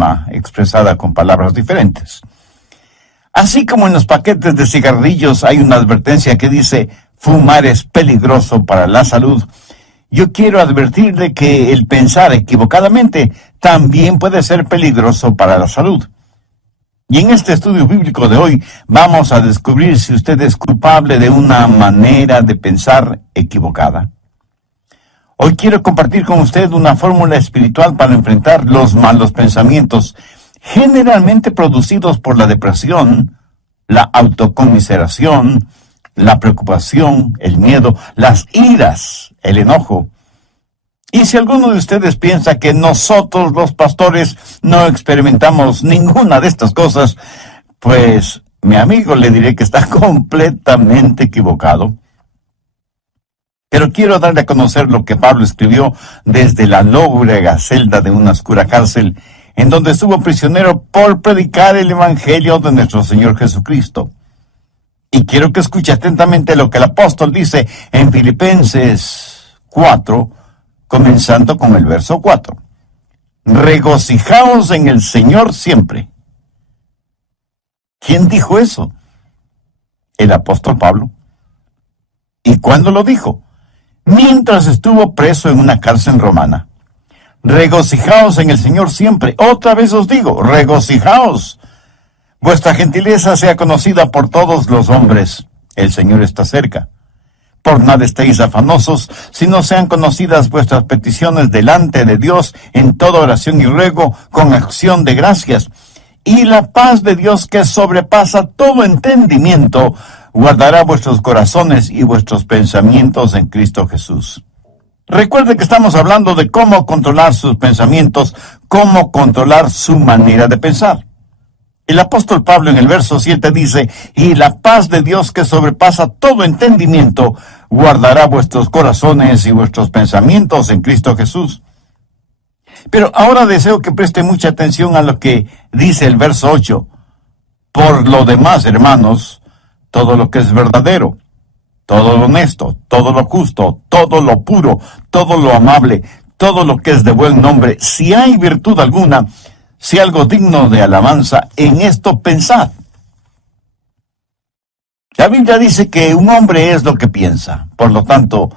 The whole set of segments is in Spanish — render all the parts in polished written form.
misma, expresada con palabras diferentes. Así como en los paquetes de cigarrillos hay una advertencia que dice fumar es peligroso para la salud, yo quiero advertirle que el pensar equivocadamente también puede ser peligroso para la salud. Y en este estudio bíblico de hoy vamos a descubrir si usted es culpable de una manera de pensar equivocada. Hoy quiero compartir con usted una fórmula espiritual para enfrentar los malos pensamientos, generalmente producidos por la depresión, la autoconmiseración, la preocupación, el miedo, las iras, el enojo. Y si alguno de ustedes piensa que nosotros los pastores no experimentamos ninguna de estas cosas, pues mi amigo le diré que está completamente equivocado. Pero quiero darle a conocer lo que Pablo escribió desde la lóbrega celda de una oscura cárcel, en donde estuvo prisionero por predicar el Evangelio de nuestro Señor Jesucristo. Y quiero que escuche atentamente lo que el apóstol dice en Filipenses 4, comenzando con el verso 4. Regocijaos en el Señor siempre. ¿Quién dijo eso? El apóstol Pablo. ¿Y cuándo lo dijo? Mientras estuvo preso en una cárcel romana. Regocijaos en el Señor siempre. Otra vez os digo, regocijaos. Vuestra gentileza sea conocida por todos los hombres. El Señor está cerca. Por nada estéis afanosos, sino sean conocidas vuestras peticiones delante de Dios en toda oración y ruego con acción de gracias. Y la paz de Dios, que sobrepasa todo entendimiento, guardará vuestros corazones y vuestros pensamientos en Cristo Jesús. Recuerde que estamos hablando de cómo controlar sus pensamientos, cómo controlar su manera de pensar. El apóstol Pablo en el verso 7 dice, y la paz de Dios que sobrepasa todo entendimiento, guardará vuestros corazones y vuestros pensamientos en Cristo Jesús. Pero ahora deseo que preste mucha atención a lo que dice el verso 8. Por lo demás, hermanos, todo lo que es verdadero, todo lo honesto, todo lo justo, todo lo puro, todo lo amable, todo lo que es de buen nombre, si hay virtud alguna, si algo digno de alabanza, en esto pensad. La Biblia dice que un hombre es lo que piensa. Por lo tanto,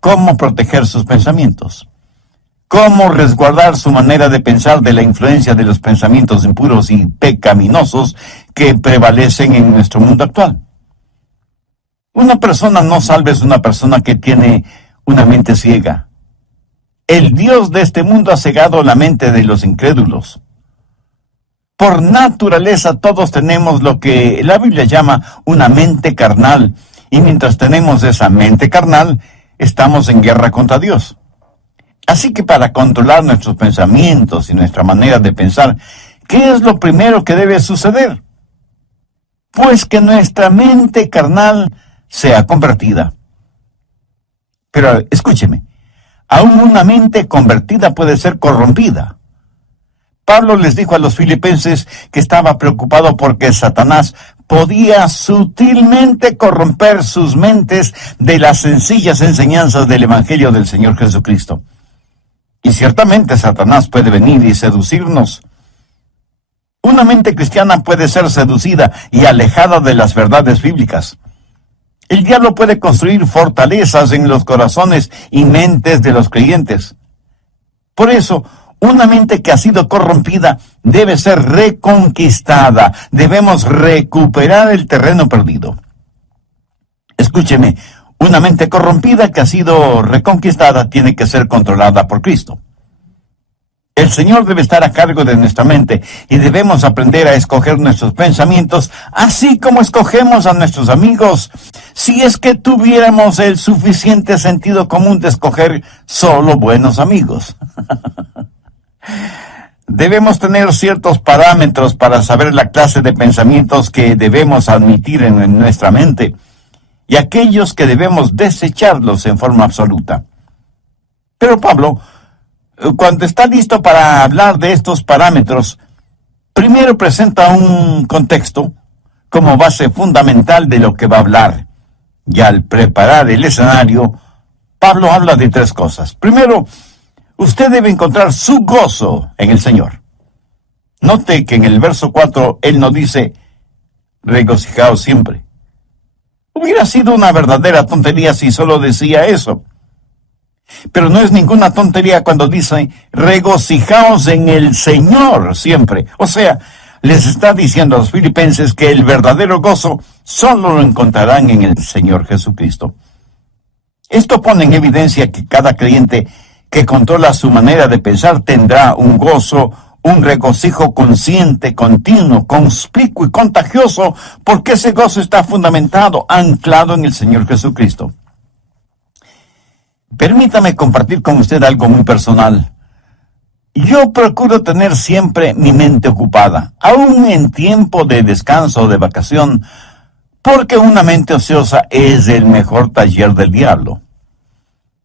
¿cómo proteger sus pensamientos? ¿Cómo resguardar su manera de pensar de la influencia de los pensamientos impuros y pecaminosos que prevalecen en nuestro mundo actual? Una persona no salva es una persona que tiene una mente ciega. El Dios de este mundo ha cegado la mente de los incrédulos. Por naturaleza todos tenemos lo que la Biblia llama una mente carnal, y mientras tenemos esa mente carnal, estamos en guerra contra Dios. Así que para controlar nuestros pensamientos y nuestra manera de pensar, ¿qué es lo primero que debe suceder? Pues que nuestra mente carnal sea convertida. Pero escúcheme, aún una mente convertida puede ser corrompida. Pablo les dijo a los filipenses que estaba preocupado porque Satanás podía sutilmente corromper sus mentes de las sencillas enseñanzas del Evangelio del Señor Jesucristo. Y ciertamente Satanás puede venir y seducirnos. Una mente cristiana puede ser seducida y alejada de las verdades bíblicas. El diablo puede construir fortalezas en los corazones y mentes de los creyentes. Por eso, una mente que ha sido corrompida debe ser reconquistada. Debemos recuperar el terreno perdido. Escúcheme, una mente corrompida que ha sido reconquistada tiene que ser controlada por Cristo. El Señor debe estar a cargo de nuestra mente y debemos aprender a escoger nuestros pensamientos, así como escogemos a nuestros amigos, si es que tuviéramos el suficiente sentido común de escoger solo buenos amigos. Debemos tener ciertos parámetros para saber la clase de pensamientos que debemos admitir en nuestra mente y aquellos que debemos desecharlos en forma absoluta. Pero Pablo, cuando está listo para hablar de estos parámetros, primero presenta un contexto como base fundamental de lo que va a hablar. Y al preparar el escenario, Pablo habla de tres cosas. Primero, usted debe encontrar su gozo en el Señor. Note que en el verso 4 él no dice, regocijaos siempre. Hubiera sido una verdadera tontería si solo decía eso. Pero no es ninguna tontería cuando dice, regocijaos en el Señor siempre. O sea, les está diciendo a los filipenses que el verdadero gozo solo lo encontrarán en el Señor Jesucristo. Esto pone en evidencia que cada creyente que controla su manera de pensar tendrá un gozo, un regocijo consciente, continuo, conspicuo y contagioso, porque ese gozo está fundamentado, anclado en el Señor Jesucristo. Permítame compartir con usted algo muy personal. Yo procuro tener siempre mi mente ocupada, aún en tiempo de descanso o de vacación, porque una mente ociosa es el mejor taller del diablo.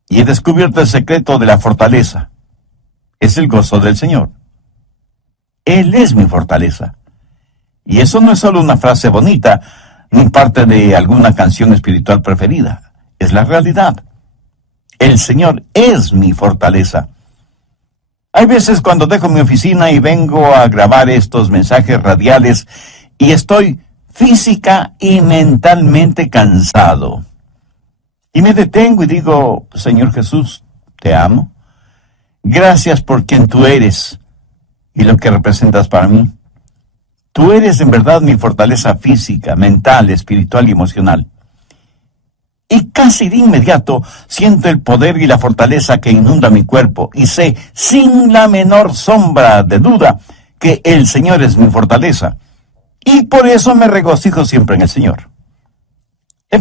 Y he descubierto el secreto de la fortaleza. Es el gozo del Señor. Él es mi fortaleza. Y eso no es solo una frase bonita, ni parte de alguna canción espiritual preferida. Es la realidad. El Señor es mi fortaleza. Hay veces cuando dejo mi oficina y vengo a grabar estos mensajes radiales y estoy física y mentalmente cansado. Y me detengo y digo, Señor Jesús, te amo. Gracias por quien tú eres y lo que representas para mí. Tú eres en verdad mi fortaleza física, mental, espiritual y emocional. Y casi de inmediato siento el poder y la fortaleza que inunda mi cuerpo y sé, sin la menor sombra de duda, que el Señor es mi fortaleza. Y por eso me regocijo siempre en el Señor.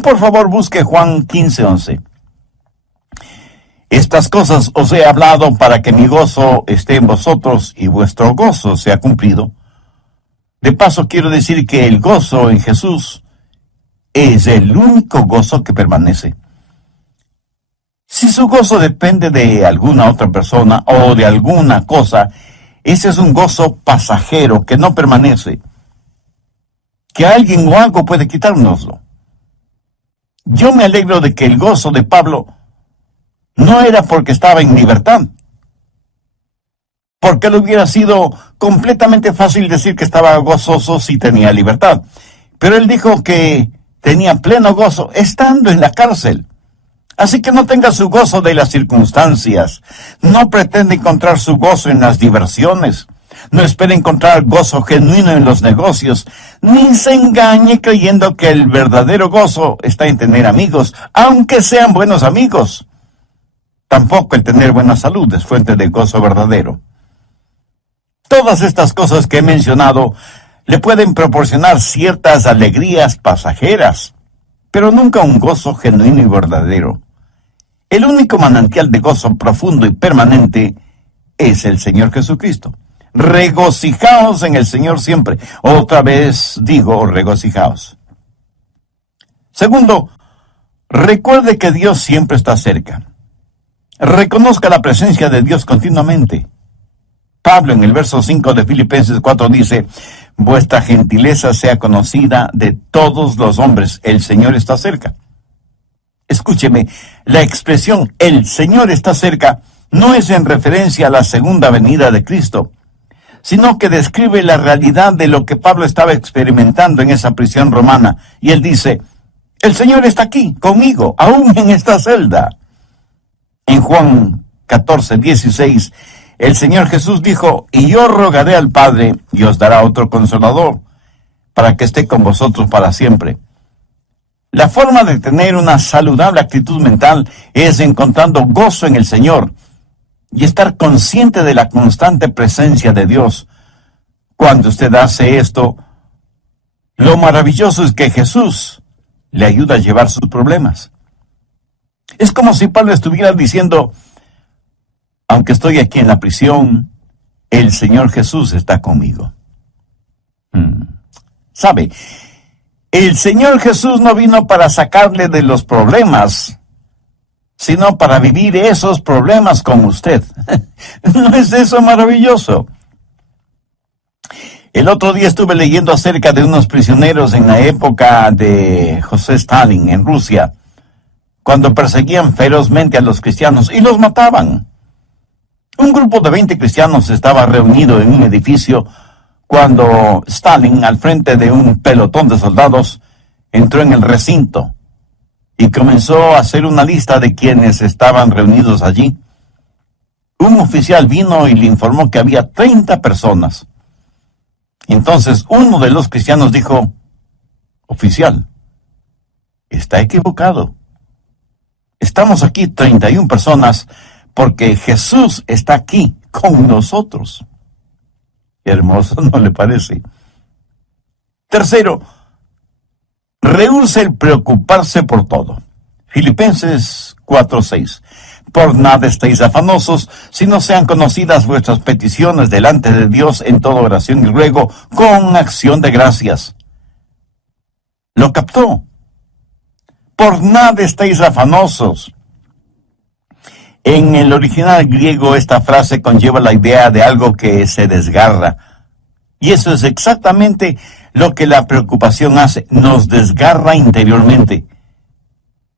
Por favor, busque Juan 15:11. Estas cosas os he hablado para que mi gozo esté en vosotros y vuestro gozo sea cumplido. De paso, quiero decir que el gozo en Jesús es el único gozo que permanece. Si su gozo depende de alguna otra persona o de alguna cosa, ese es un gozo pasajero que no permanece. Que alguien o algo puede quitárnoslo. Yo me alegro de que el gozo de Pablo no era porque estaba en libertad, porque le hubiera sido completamente fácil decir que estaba gozoso si tenía libertad. Pero él dijo que tenía pleno gozo estando en la cárcel. Así que no tenga su gozo de las circunstancias. No pretende encontrar su gozo en las diversiones. No espere encontrar gozo genuino en los negocios. Ni se engañe creyendo que el verdadero gozo está en tener amigos, aunque sean buenos amigos. Tampoco el tener buena salud es fuente de gozo verdadero. Todas estas cosas que he mencionado le pueden proporcionar ciertas alegrías pasajeras, pero nunca un gozo genuino y verdadero. El único manantial de gozo profundo y permanente es el Señor Jesucristo. Regocijaos en el Señor siempre. Otra vez digo, regocijaos. Segundo, recuerde que Dios siempre está cerca. Reconozca la presencia de Dios continuamente. Pablo en el verso 5 de Filipenses 4 dice, vuestra gentileza sea conocida de todos los hombres, el Señor está cerca. Escúcheme, la expresión el Señor está cerca no es en referencia a la segunda venida de Cristo, sino que describe la realidad de lo que Pablo estaba experimentando en esa prisión romana. Y él dice, el Señor está aquí, conmigo, aún en esta celda. En Juan 14:16, el Señor Jesús dijo, y yo rogaré al Padre, y os dará otro consolador, para que esté con vosotros para siempre. La forma de tener una saludable actitud mental es encontrando gozo en el Señor y estar consciente de la constante presencia de Dios. Cuando usted hace esto, lo maravilloso es que Jesús le ayuda a llevar sus problemas. Es como si Pablo estuviera diciendo, aunque estoy aquí en la prisión, el Señor Jesús está conmigo. ¿Sabe? El Señor Jesús no vino para sacarle de los problemas, sino para vivir esos problemas con usted. ¿No es eso maravilloso? El otro día estuve leyendo acerca de unos prisioneros en la época de José Stalin en Rusia, cuando perseguían ferozmente a los cristianos y los mataban. Un grupo de 20 cristianos estaba reunido en un edificio cuando Stalin, al frente de un pelotón de soldados, entró en el recinto y comenzó a hacer una lista de quienes estaban reunidos allí. Un oficial vino y le informó que había 30 personas. Entonces uno de los cristianos dijo: oficial, está equivocado. Estamos aquí 31 personas porque Jesús está aquí con nosotros. Qué hermoso, ¿no le parece? Tercero, rehúse el preocuparse por todo. Filipenses 4:6. Por nada estéis afanosos, sino sean conocidas vuestras peticiones delante de Dios en toda oración y ruego, con acción de gracias. ¿Lo captó? Por nada estéis afanosos. En el original griego esta frase conlleva la idea de algo que se desgarra. Y eso es exactamente lo que la preocupación hace, nos desgarra interiormente.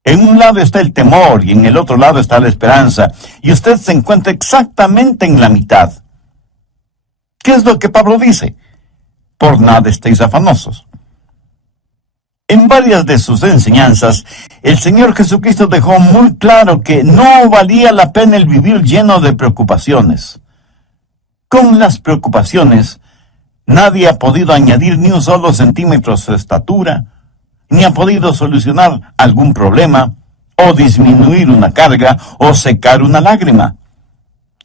En un lado está el temor y en el otro lado está la esperanza, y usted se encuentra exactamente en la mitad. ¿Qué es lo que Pablo dice? Por nada estéis afanosos. En varias de sus enseñanzas, el Señor Jesucristo dejó muy claro que no valía la pena el vivir lleno de preocupaciones. Con las preocupaciones, nadie ha podido añadir ni un solo centímetro a su estatura, ni ha podido solucionar algún problema, o disminuir una carga, o secar una lágrima.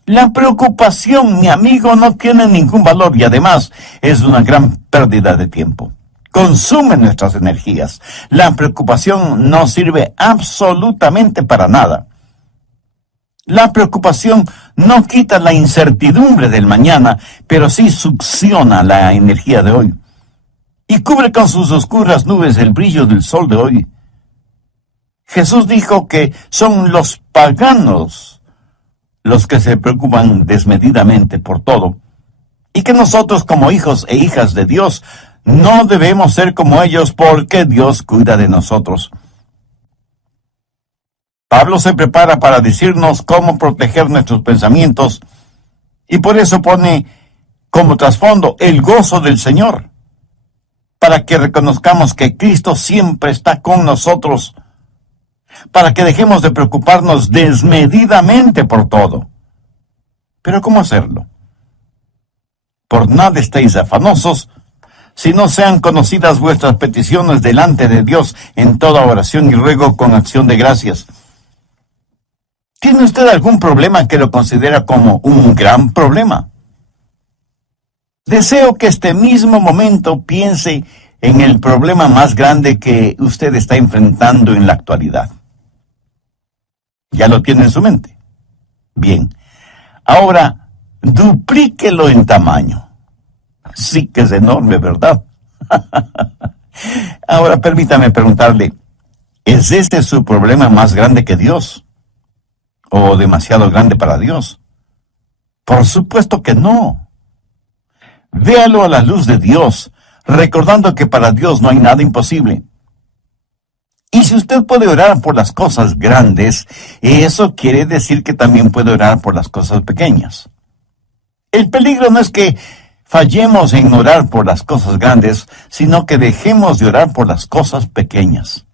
La preocupación, mi amigo, no tiene ningún valor y además es una gran pérdida de tiempo. Consume nuestras energías. La preocupación no sirve absolutamente para nada. La preocupación no quita la incertidumbre del mañana, pero sí succiona la energía de hoy y cubre con sus oscuras nubes el brillo del sol de hoy. Jesús dijo que son los paganos los que se preocupan desmedidamente por todo, y que nosotros como hijos e hijas de Dios no debemos ser como ellos porque Dios cuida de nosotros. Pablo se prepara para decirnos cómo proteger nuestros pensamientos, y por eso pone como trasfondo el gozo del Señor, para que reconozcamos que Cristo siempre está con nosotros, para que dejemos de preocuparnos desmedidamente por todo. ¿Pero cómo hacerlo? Por nada estéis afanosos, si no sean conocidas vuestras peticiones delante de Dios en toda oración y ruego con acción de gracias. ¿Tiene usted algún problema que lo considera como un gran problema? Deseo que este mismo momento piense en el problema más grande que usted está enfrentando en la actualidad. ¿Ya lo tiene en su mente? Bien. Ahora, duplíquelo en tamaño. Sí que es enorme, ¿verdad? Ahora, permítame preguntarle, ¿es este su problema más grande que Dios? ¿O demasiado grande para Dios? Por supuesto que no. Véalo a la luz de Dios, recordando que para Dios no hay nada imposible. Y si usted puede orar por las cosas grandes, eso quiere decir que también puede orar por las cosas pequeñas. El peligro no es que fallemos en orar por las cosas grandes, sino que dejemos de orar por las cosas pequeñas.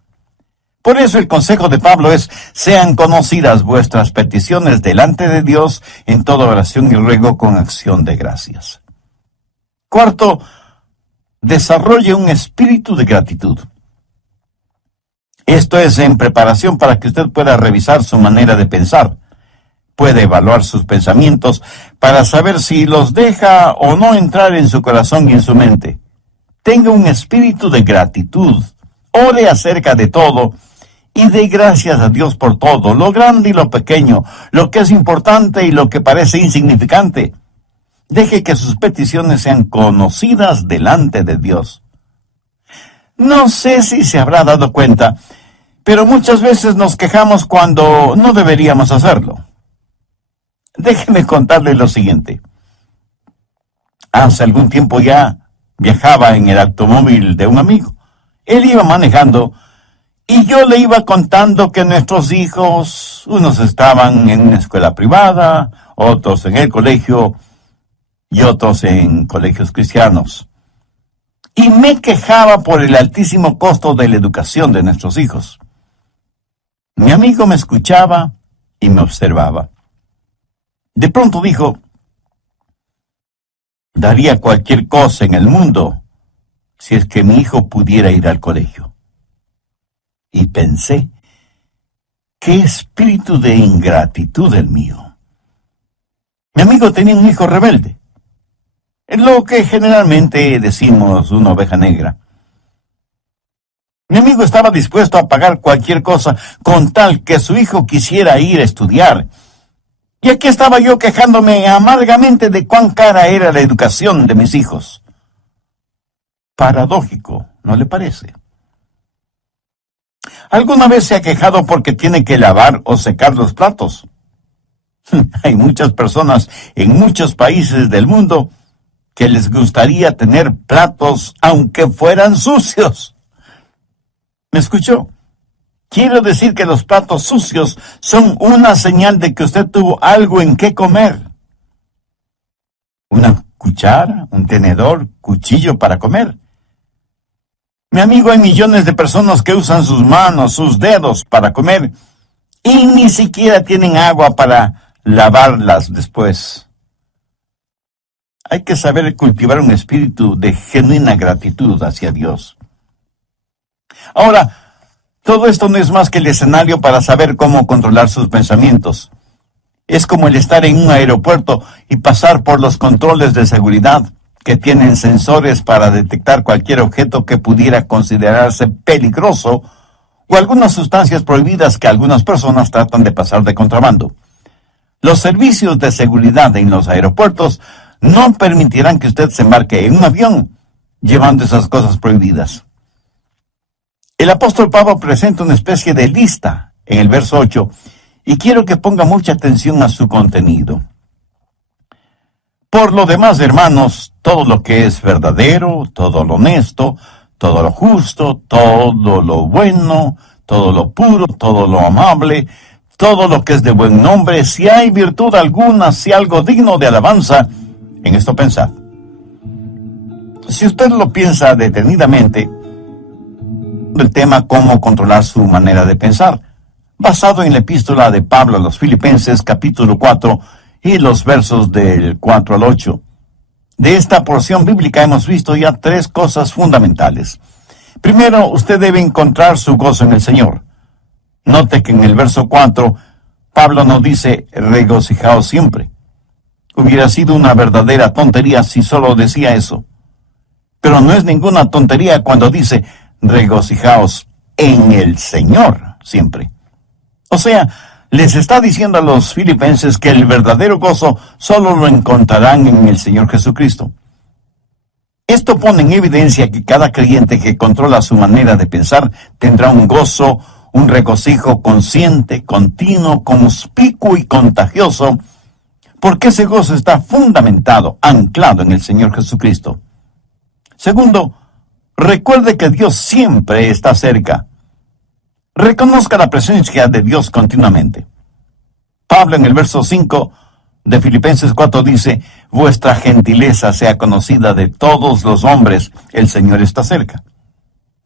Por eso el consejo de Pablo es: sean conocidas vuestras peticiones delante de Dios en toda oración y ruego con acción de gracias. Cuarto, desarrolle un espíritu de gratitud. Esto es en preparación para que usted pueda revisar su manera de pensar. Puede evaluar sus pensamientos para saber si los deja o no entrar en su corazón y en su mente. Tenga un espíritu de gratitud. Ore acerca de todo y dé gracias a Dios por todo, lo grande y lo pequeño, lo que es importante y lo que parece insignificante. Deje que sus peticiones sean conocidas delante de Dios. No sé si se habrá dado cuenta, pero muchas veces nos quejamos cuando no deberíamos hacerlo. Déjeme contarle lo siguiente. Hace algún tiempo ya viajaba en el automóvil de un amigo. Él iba manejando y yo le iba contando que nuestros hijos, unos estaban en una escuela privada, otros en el colegio, y otros en colegios cristianos. Y me quejaba por el altísimo costo de la educación de nuestros hijos. Mi amigo me escuchaba y me observaba. De pronto dijo: daría cualquier cosa en el mundo si es que mi hijo pudiera ir al colegio. Y pensé: qué espíritu de ingratitud el mío. Mi amigo tenía un hijo rebelde, lo que generalmente decimos una oveja negra. Mi amigo estaba dispuesto a pagar cualquier cosa con tal que su hijo quisiera ir a estudiar. Y aquí estaba yo quejándome amargamente de cuán cara era la educación de mis hijos. Paradójico, ¿no le parece? ¿Alguna vez se ha quejado porque tiene que lavar o secar los platos? Hay muchas personas en muchos países del mundo que les gustaría tener platos aunque fueran sucios. ¿Me escuchó? Quiero decir que los platos sucios son una señal de que usted tuvo algo en qué comer. Una cuchara, un tenedor, cuchillo para comer. Mi amigo, hay millones de personas que usan sus manos, sus dedos para comer y ni siquiera tienen agua para lavarlas después. Hay que saber cultivar un espíritu de genuina gratitud hacia Dios. Ahora, todo esto no es más que el escenario para saber cómo controlar sus pensamientos. Es como el estar en un aeropuerto y pasar por los controles de seguridad que tienen sensores para detectar cualquier objeto que pudiera considerarse peligroso o algunas sustancias prohibidas que algunas personas tratan de pasar de contrabando. Los servicios de seguridad en los aeropuertos no permitirán que usted se embarque en un avión llevando esas cosas prohibidas. El apóstol Pablo presenta una especie de lista en el verso 8 y quiero que ponga mucha atención a su contenido. Por lo demás, hermanos, todo lo que es verdadero, todo lo honesto, todo lo justo, todo lo bueno, todo lo puro, todo lo amable, todo lo que es de buen nombre, si hay virtud alguna, si algo digno de alabanza, en esto pensad. Si usted lo piensa detenidamente, el tema cómo controlar su manera de pensar, basado en la epístola de Pablo a los Filipenses, capítulo 4, y los versos del 4 al 8. De esta porción bíblica hemos visto ya tres cosas fundamentales. Primero, usted debe encontrar su gozo en el Señor. Note que en el verso 4, Pablo nos dice: regocijaos siempre. Hubiera sido una verdadera tontería si solo decía eso. Pero no es ninguna tontería cuando dice: regocijaos en el Señor siempre. O sea, les está diciendo a los filipenses que el verdadero gozo solo lo encontrarán en el Señor Jesucristo. Esto pone en evidencia que cada creyente que controla su manera de pensar tendrá un gozo, un regocijo consciente, continuo, conspicuo y contagioso, porque ese gozo está fundamentado, anclado en el Señor Jesucristo. Segundo, recuerde que Dios siempre está cerca. Reconozca la presencia de Dios continuamente. Pablo en el verso 5 de Filipenses 4 dice: vuestra gentileza sea conocida de todos los hombres, el Señor está cerca.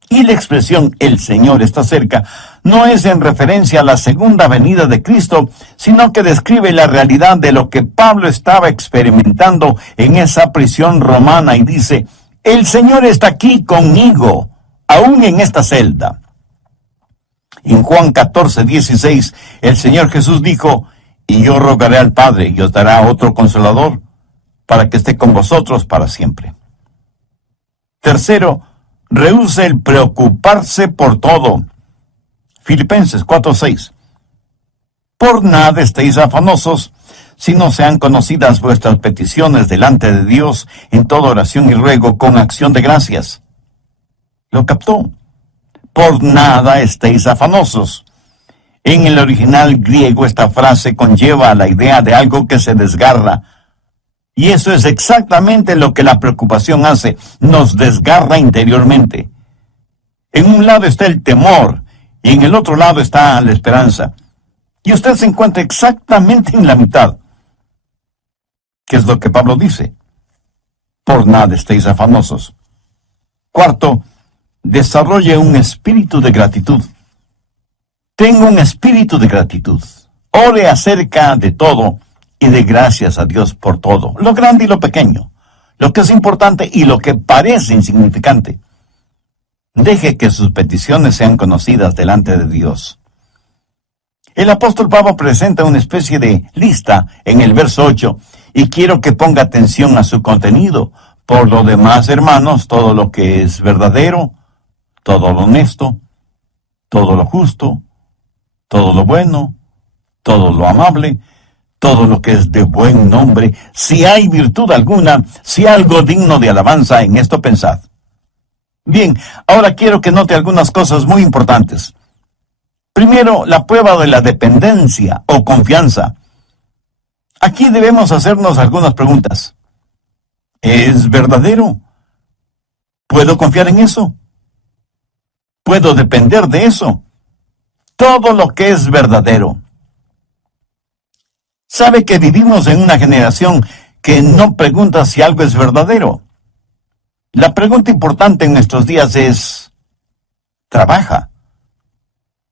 Y la expresión "el Señor está cerca" no es en referencia a la segunda venida de Cristo, sino que describe la realidad de lo que Pablo estaba experimentando en esa prisión romana y dice: el Señor está aquí conmigo, aún en esta celda. En Juan 14:16, el Señor Jesús dijo: y yo rogaré al Padre y os dará otro consolador, para que esté con vosotros para siempre. Tercero, rehúse el preocuparse por todo. Filipenses 4:6. Por nada estéis afanosos, sino sean conocidas vuestras peticiones delante de Dios en toda oración y ruego con acción de gracias. ¿Lo captó? Por nada estéis afanosos. En el original griego esta frase conlleva la idea de algo que se desgarra. Y eso es exactamente lo que la preocupación hace, nos desgarra interiormente. En un lado está el temor y en el otro lado está la esperanza. Y usted se encuentra exactamente en la mitad. ¿Qué es lo que Pablo dice? Por nada estéis afanosos. Cuarto, desarrolle un espíritu de gratitud. Tenga un espíritu de gratitud. Ore acerca de todo y de gracias a Dios por todo, lo grande y lo pequeño, lo que es importante y lo que parece insignificante. Deje que sus peticiones sean conocidas delante de Dios. El apóstol Pablo presenta una especie de lista en el verso 8 y quiero que ponga atención a su contenido. Por lo demás, hermanos, todo lo que es verdadero, todo lo honesto, todo lo justo, todo lo bueno, todo lo amable, todo lo que es de buen nombre, si hay virtud alguna, si hay algo digno de alabanza, en esto pensad. Bien, ahora quiero que note algunas cosas muy importantes. Primero, la prueba de la dependencia o confianza. Aquí debemos hacernos algunas preguntas. ¿Es verdadero? ¿Puedo confiar en eso? ¿Puedo depender de eso? Todo lo que es verdadero. ¿Sabe que vivimos en una generación que no pregunta si algo es verdadero? La pregunta importante en nuestros días es, ¿trabaja?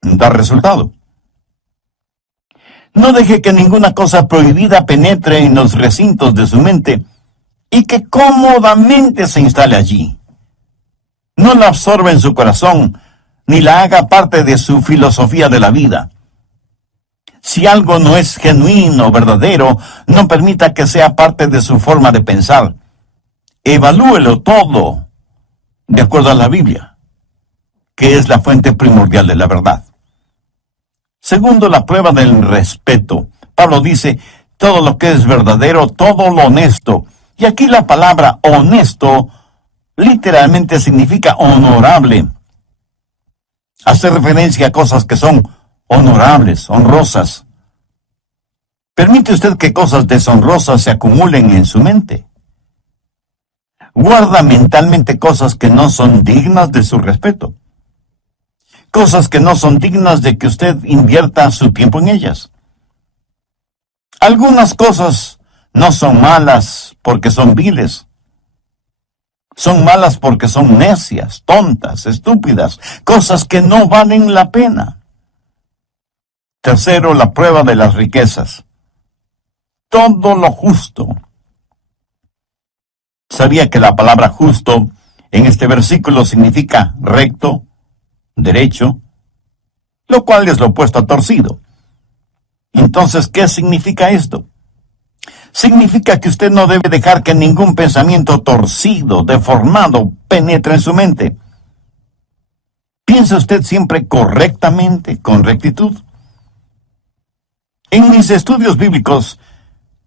¿Da resultado? No deje que ninguna cosa prohibida penetre en los recintos de su mente y que cómodamente se instale allí. No la absorba en su corazón, ni la haga parte de su filosofía de la vida. Si algo no es genuino o verdadero, no permita que sea parte de su forma de pensar. Evalúelo todo de acuerdo a la Biblia, que es la fuente primordial de la verdad. Segundo, la prueba del respeto. Pablo dice, todo lo que es verdadero, todo lo honesto. Y aquí la palabra honesto literalmente significa honorable. Hace referencia a cosas que son honorables, honrosas. ¿Permite usted que cosas deshonrosas se acumulen en su mente? Guarda mentalmente cosas que no son dignas de su respeto. Cosas que no son dignas de que usted invierta su tiempo en ellas. Algunas cosas no son malas porque son viles. Son malas porque son necias, tontas, estúpidas, cosas que no valen la pena. Tercero, la prueba de las riquezas. Todo lo justo. ¿Sabía que la palabra justo en este versículo significa recto, derecho, lo cual es lo opuesto a torcido? Entonces, ¿qué significa esto? Significa que usted no debe dejar que ningún pensamiento torcido, deformado, penetre en su mente. ¿Piensa usted siempre correctamente, con rectitud? En mis estudios bíblicos,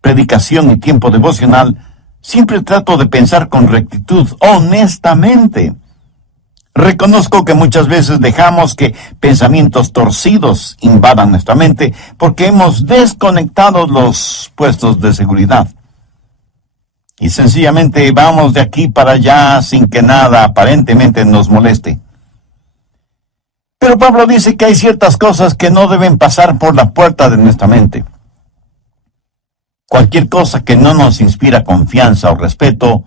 predicación y tiempo devocional, siempre trato de pensar con rectitud, honestamente. Reconozco que muchas veces dejamos que pensamientos torcidos invadan nuestra mente porque hemos desconectado los puestos de seguridad. Y sencillamente vamos de aquí para allá sin que nada aparentemente nos moleste. Pero Pablo dice que hay ciertas cosas que no deben pasar por la puerta de nuestra mente. Cualquier cosa que no nos inspira confianza o respeto,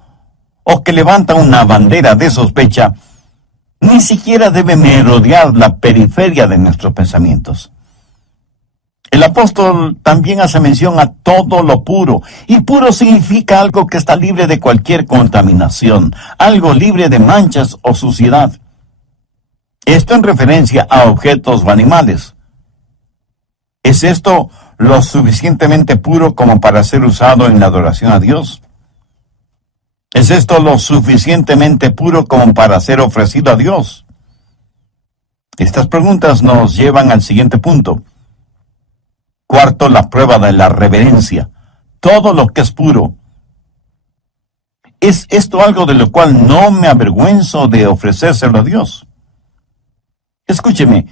o que levanta una bandera de sospecha, ni siquiera debe merodear la periferia de nuestros pensamientos. El apóstol también hace mención a todo lo puro, y puro significa algo que está libre de cualquier contaminación, algo libre de manchas o suciedad. Esto en referencia a objetos o animales. ¿Es esto lo suficientemente puro como para ser usado en la adoración a Dios? ¿Es esto lo suficientemente puro como para ser ofrecido a Dios? Estas preguntas nos llevan al siguiente punto. Cuarto, la prueba de la reverencia. Todo lo que es puro. ¿Es esto algo de lo cual no me avergüenzo de ofrecérselo a Dios? Escúcheme,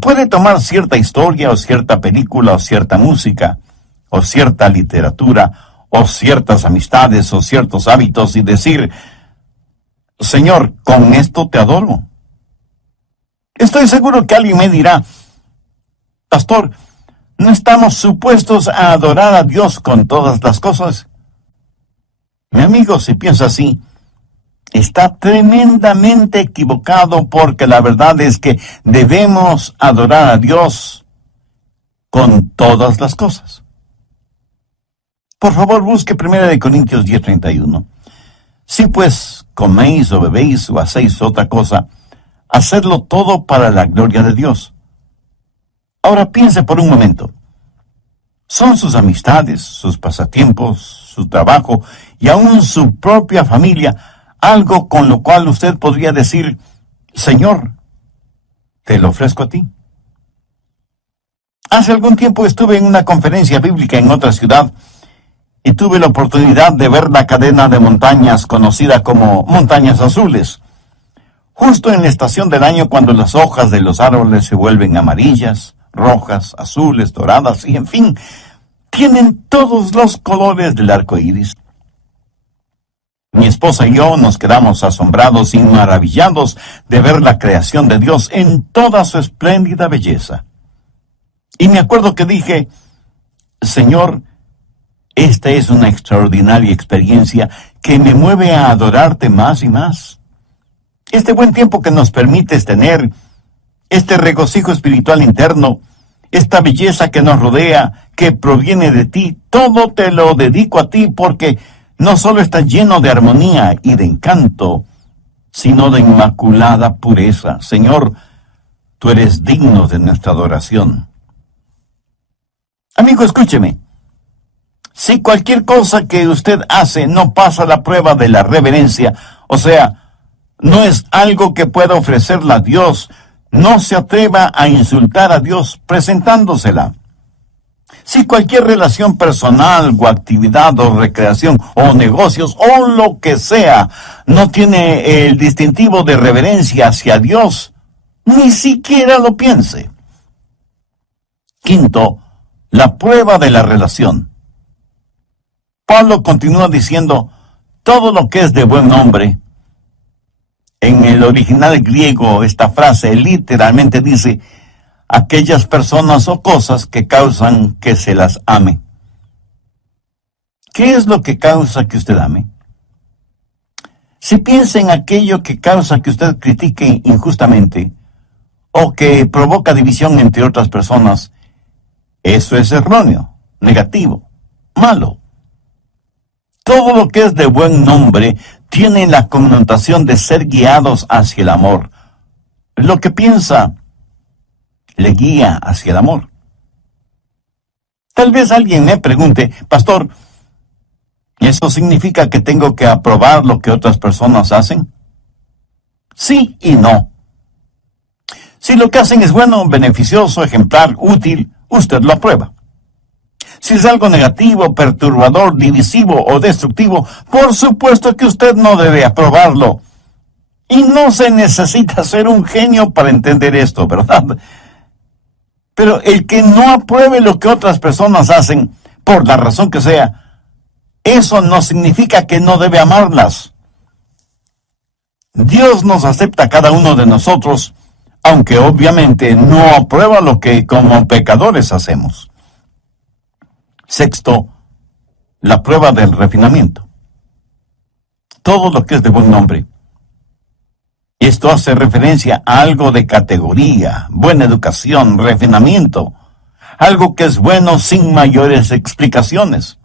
puede tomar cierta historia o cierta película o cierta música o cierta literatura o ciertas amistades o ciertos hábitos y decir, Señor, con esto te adoro. Estoy seguro que alguien me dirá, Pastor, ¿no estamos supuestos a adorar a Dios con todas las cosas? Mi amigo, si piensa así, está tremendamente equivocado, porque la verdad es que debemos adorar a Dios con todas las cosas. Por favor, busque 1 Corintios 10:31. Si pues coméis o bebéis o hacéis otra cosa, hacedlo todo para la gloria de Dios. Ahora piense por un momento. ¿Son sus amistades, sus pasatiempos, su trabajo y aún su propia familia algo con lo cual usted podría decir: Señor, te lo ofrezco a ti? Hace algún tiempo estuve en una conferencia bíblica en otra ciudad y tuve la oportunidad de ver la cadena de montañas conocida como Montañas Azules. Justo en la estación del año, cuando las hojas de los árboles se vuelven amarillas, rojas, azules, doradas y, en fin, tienen todos los colores del arco iris. Mi esposa y yo nos quedamos asombrados y maravillados de ver la creación de Dios en toda su espléndida belleza. Y me acuerdo que dije: Señor, esta es una extraordinaria experiencia que me mueve a adorarte más y más. Este buen tiempo que nos permites tener, este regocijo espiritual interno, esta belleza que nos rodea, que proviene de ti, todo te lo dedico a ti, porque no solo está lleno de armonía y de encanto, sino de inmaculada pureza. Señor, tú eres digno de nuestra adoración. Amigo, escúcheme. Si cualquier cosa que usted hace no pasa la prueba de la reverencia, o sea, no es algo que pueda ofrecerle a Dios, no se atreva a insultar a Dios presentándosela. Si cualquier relación personal o actividad o recreación o negocios o lo que sea no tiene el distintivo de reverencia hacia Dios, ni siquiera lo piense. Quinto, la prueba de la relación. Pablo continúa diciendo: todo lo que es de buen nombre. En el original griego, esta frase literalmente dice: aquellas personas o cosas que causan que se las ame. ¿Qué es lo que causa que usted ame? Si piensa en aquello que causa que usted critique injustamente o que provoca división entre otras personas, eso es erróneo, negativo, malo. Todo lo que es de buen nombre tiene la connotación de ser guiados hacia el amor. Lo que piensa le guía hacia el amor. Tal vez alguien me pregunte: Pastor, ¿eso significa que tengo que aprobar lo que otras personas hacen? Sí y no. Si lo que hacen es bueno, beneficioso, ejemplar, útil, usted lo aprueba. Si es algo negativo, perturbador, divisivo o destructivo, por supuesto que usted no debe aprobarlo. Y no se necesita ser un genio para entender esto, ¿verdad? Pero el que no apruebe lo que otras personas hacen, por la razón que sea, eso no significa que no debe amarlas. Dios nos acepta a cada uno de nosotros, aunque obviamente no aprueba lo que como pecadores hacemos. Sexto, la prueba del refinamiento. Todo lo que es de buen nombre. Esto hace referencia a algo de categoría, buena educación, refinamiento, algo que es bueno sin mayores explicaciones.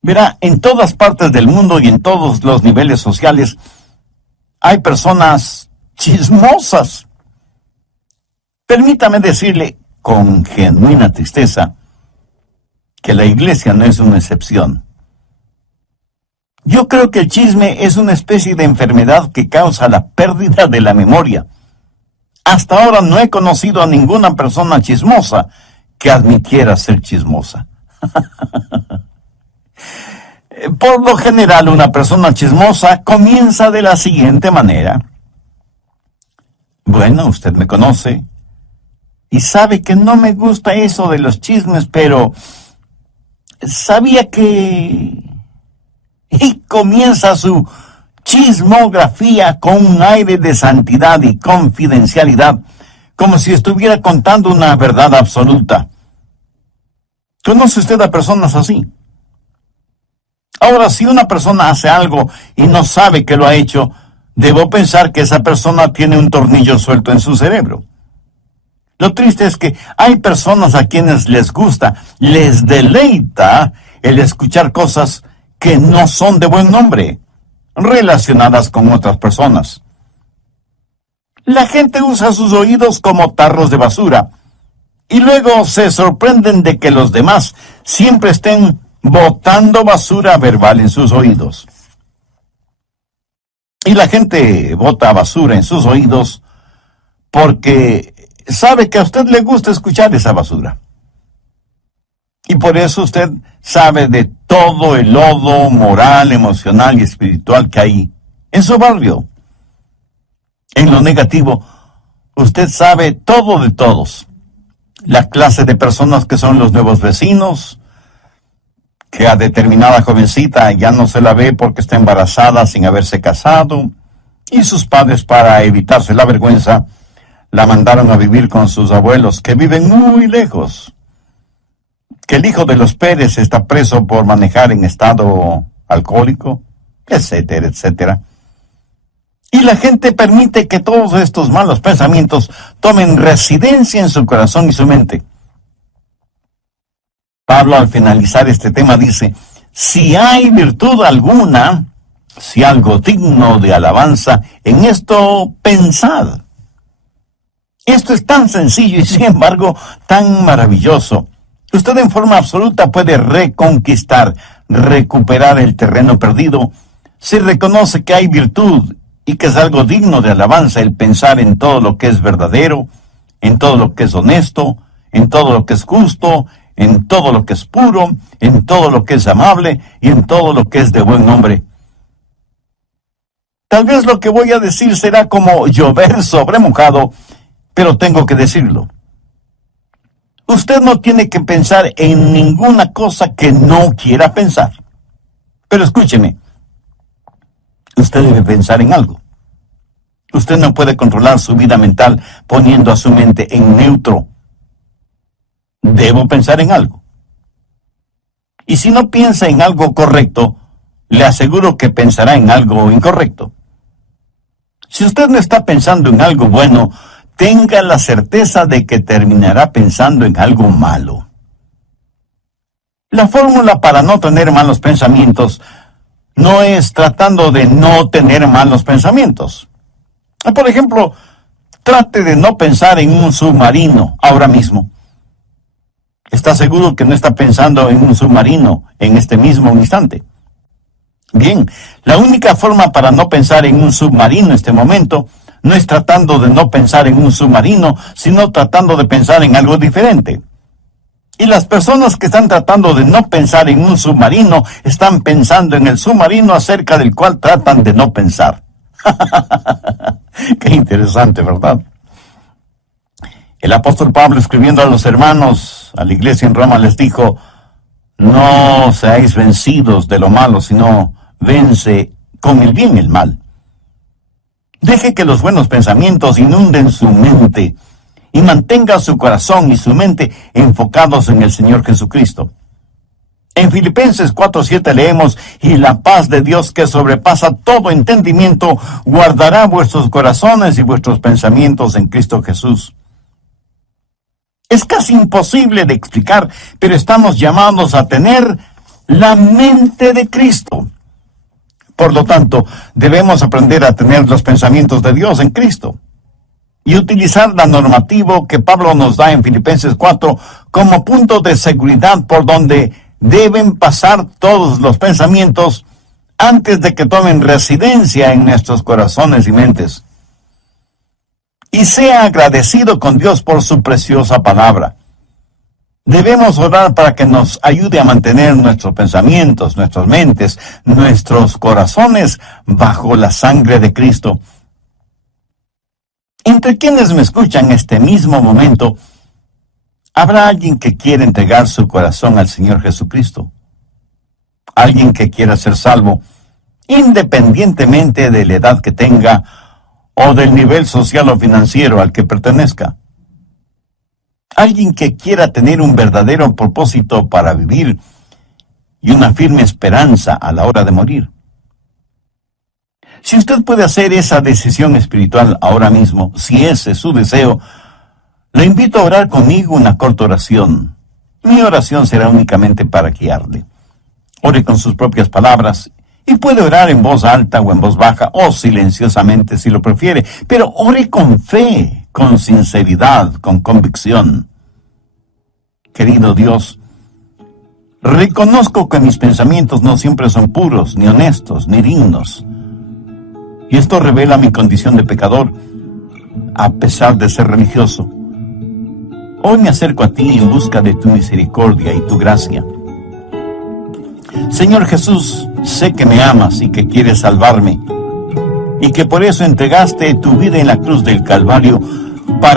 Verá, en todas partes del mundo y en todos los niveles sociales hay personas chismosas. Permítame decirle con genuina tristeza que la iglesia no es una excepción. Yo creo que el chisme es una especie de enfermedad que causa la pérdida de la memoria. Hasta ahora no he conocido a ninguna persona chismosa que admitiera ser chismosa. Por lo general, una persona chismosa comienza de la siguiente manera: bueno, usted me conoce y sabe que no me gusta eso de los chismes, pero sabía que... Y comienza su chismografía con un aire de santidad y confidencialidad, como si estuviera contando una verdad absoluta. ¿Conoce usted a personas así? Ahora, si una persona hace algo y no sabe que lo ha hecho, debo pensar que esa persona tiene un tornillo suelto en su cerebro. Lo triste es que hay personas a quienes les gusta, les deleita el escuchar cosas que no son de buen nombre, relacionadas con otras personas. La gente usa sus oídos como tarros de basura y luego se sorprenden de que los demás siempre estén botando basura verbal en sus oídos. Y la gente bota basura en sus oídos porque sabe que a usted le gusta escuchar esa basura. Y por eso usted sabe de todo el lodo moral, emocional y espiritual que hay en su barrio. En lo negativo, usted sabe todo de todos. La clase de personas que son los nuevos vecinos, que a determinada jovencita ya no se la ve porque está embarazada sin haberse casado, y sus padres, para evitarse la vergüenza, la mandaron a vivir con sus abuelos, que viven muy lejos. Que el hijo de los Pérez está preso por manejar en estado alcohólico, etcétera, etcétera. Y la gente permite que todos estos malos pensamientos tomen residencia en su corazón y su mente. Pablo, al finalizar este tema, dice: si hay virtud alguna, si algo digno de alabanza, en esto pensad. Esto es tan sencillo y sin embargo tan maravilloso. Usted en forma absoluta puede reconquistar, recuperar el terreno perdido si reconoce que hay virtud y que es algo digno de alabanza el pensar en todo lo que es verdadero, en todo lo que es honesto, en todo lo que es justo, en todo lo que es puro, en todo lo que es amable y en todo lo que es de buen nombre. Tal vez lo que voy a decir será como llover sobre mojado, pero tengo que decirlo. Usted no tiene que pensar en ninguna cosa que no quiera pensar. Pero escúcheme, usted debe pensar en algo. Usted no puede controlar su vida mental poniendo a su mente en neutro. Debo pensar en algo. Y si no piensa en algo correcto, le aseguro que pensará en algo incorrecto. Si usted no está pensando en algo bueno, tenga la certeza de que terminará pensando en algo malo. La fórmula para no tener malos pensamientos no es tratando de no tener malos pensamientos. Por ejemplo, trate de no pensar en un submarino ahora mismo. ¿Está seguro que no está pensando en un submarino en este mismo instante? Bien, la única forma para no pensar en un submarino en este momento no es tratando de no pensar en un submarino, sino tratando de pensar en algo diferente. Y las personas que están tratando de no pensar en un submarino están pensando en el submarino acerca del cual tratan de no pensar. Qué interesante, ¿verdad? El apóstol Pablo, escribiendo a los hermanos, a la iglesia en Roma, les dijo: no seáis vencidos de lo malo, sino vence con el bien el mal. Deje que los buenos pensamientos inunden su mente y mantenga su corazón y su mente enfocados en el Señor Jesucristo. En Filipenses 4:7 leemos: y la paz de Dios, que sobrepasa todo entendimiento, guardará vuestros corazones y vuestros pensamientos en Cristo Jesús. Es casi imposible de explicar, pero estamos llamados a tener la mente de Cristo. Por lo tanto, debemos aprender a tener los pensamientos de Dios en Cristo y utilizar la normativa que Pablo nos da en Filipenses 4 como punto de seguridad por donde deben pasar todos los pensamientos antes de que tomen residencia en nuestros corazones y mentes. Y sea agradecido con Dios por su preciosa palabra. Debemos orar para que nos ayude a mantener nuestros pensamientos, nuestras mentes, nuestros corazones bajo la sangre de Cristo. Entre quienes me escuchan en este mismo momento, ¿habrá alguien que quiera entregar su corazón al Señor Jesucristo? Alguien que quiera ser salvo, independientemente de la edad que tenga o del nivel social o financiero al que pertenezca. Alguien que quiera tener un verdadero propósito para vivir y una firme esperanza a la hora de morir. Si usted puede hacer esa decisión espiritual ahora mismo, si ese es su deseo, lo invito a orar conmigo una corta oración. Mi oración será únicamente para guiarle. Ore con sus propias palabras y puede orar en voz alta o en voz baja o silenciosamente si lo prefiere, pero ore con fe, con sinceridad, con convicción. Querido Dios, reconozco que mis pensamientos no siempre son puros, ni honestos, ni dignos. Y esto revela mi condición de pecador, a pesar de ser religioso. Hoy me acerco a ti en busca de tu misericordia y tu gracia. Señor Jesús, sé que me amas y que quieres salvarme, y que por eso entregaste tu vida en la cruz del Calvario para